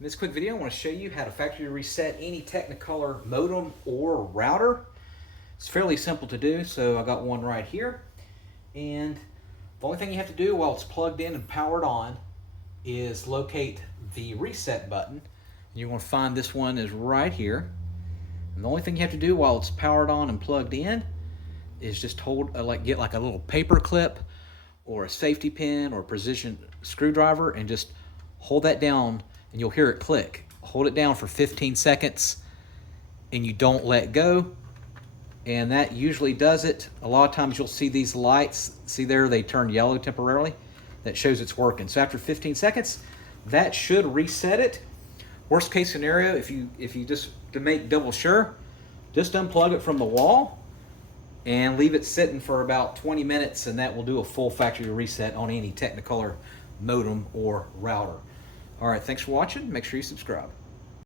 In this quick video, I want to show you how to factory reset any Technicolor modem or router. It's fairly simple to do, so I got one right here. And the only thing you have to do while it's plugged in and powered on is locate the reset button. You want to find this one is right here. And the only thing you have to do while it's powered on and plugged in is just hold, get like a little paper clip or a safety pin or a precision screwdriver and just hold that down and you'll hear it click. Hold it down for 15 seconds and you don't let go. And that usually does it. A lot of times you'll see these lights, see there, they turn yellow temporarily. That shows it's working. So after 15 seconds, that should reset it. Worst case scenario, if you just, to make double sure, just unplug it from the wall and leave it sitting for about 20 minutes, and that will do a full factory reset on any Technicolor modem or router. All right, thanks for watching. Make sure you subscribe.